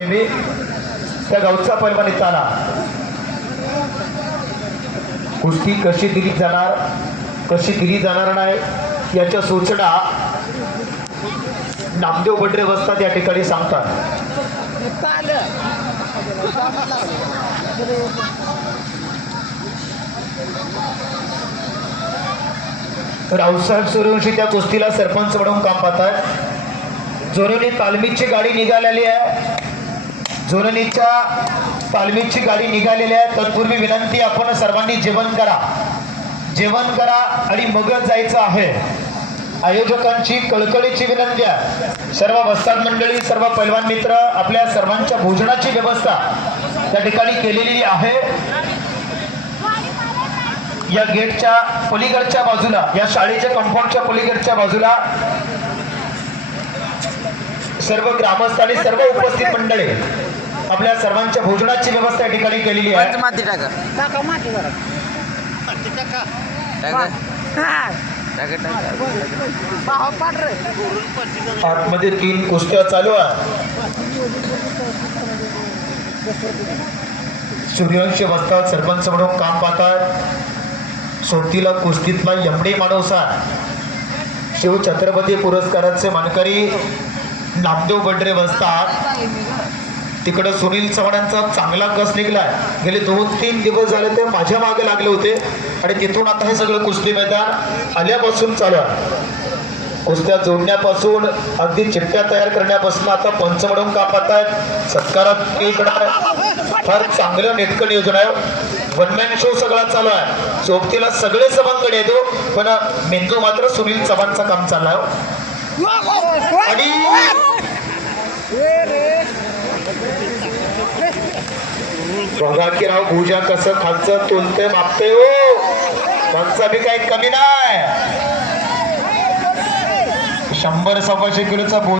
मी त्या गावचा पैलवान आला कुस्ती कशी दिली जाणार कशी दिली जाणार नाही याच्या सूचना नामदेव बड्रे बसतात या ठिकाणी सांगतात. रावसाहेब सूर्यवंशी त्या कुस्तीला सरपंच म्हणून काम पाहतात जोरोनी तालमीची गाडी निघालेली आहे. जोरवणीच्या तालमीची गाडी निघालेली आहे. तत्पूर्वी विनंती आपण सर्वांनी जेवण करा. जेवण करा आणि मगच जायचं आहे. आयोजकांची कळकळीची विनंती आहे. सर्व वस्ताद मंडळी सर्व पैलवान मित्र आपल्या सर्वांच्या भोजनाची व्यवस्था त्या ठिकाणी केलेली आहे. या गेटच्या पलीकडच्या बाजूला या शाळेच्या कंपाऊंडच्या पलीकडच्या बाजूला सर्व ग्रामस्थ आणि सर्व उपस्थित मंडळी आपल्या सर्वांच्या भोजनाची व्यवस्था या ठिकाणी केलेली आहे. माती टाका. टाका माती जरा टाका. हा. टाका टाका. भाव पाठ रे. आतमध्ये तीन कुस्त्या चालू आहे. सूर्यवंशी वस्तात सरपंच म्हणून काम पाहतात. सोबतीला कुस्तीतला यमडे माणूस आहे. शिव छत्रपती पुरस्काराचे मानकरी नामदेव बड्रे वस्तात तिकडं सुनील चव्हाणांचा चांगला कस निघलाय. गेले दोन तीन दिवस झाले ते माझ्या मागे लागले होते. आणि तिथून आता हे सगळं कुस्ती मैदान आल्यापासून चालू आहे. कुस्त्या जोडण्यापासून अगदी चिठ्ठ्या तयार करण्यापासून आता पंच म्हणून कापात आहेत सत्कारात. फार चांगलं नेटकं नियोजन आहे. वनमॅन शो सगळा चालू आहे. सोबतीला सगळे सभांकडे येतो पण मेंदू मात्र सुनील चव्हाणचं काम चाललं आहे आणि बघा की राव भुजा कसं खालचं तुलते मागते हो. त्यांचा बी काही कमी नाही. शंभर सव्वाशे किलोचा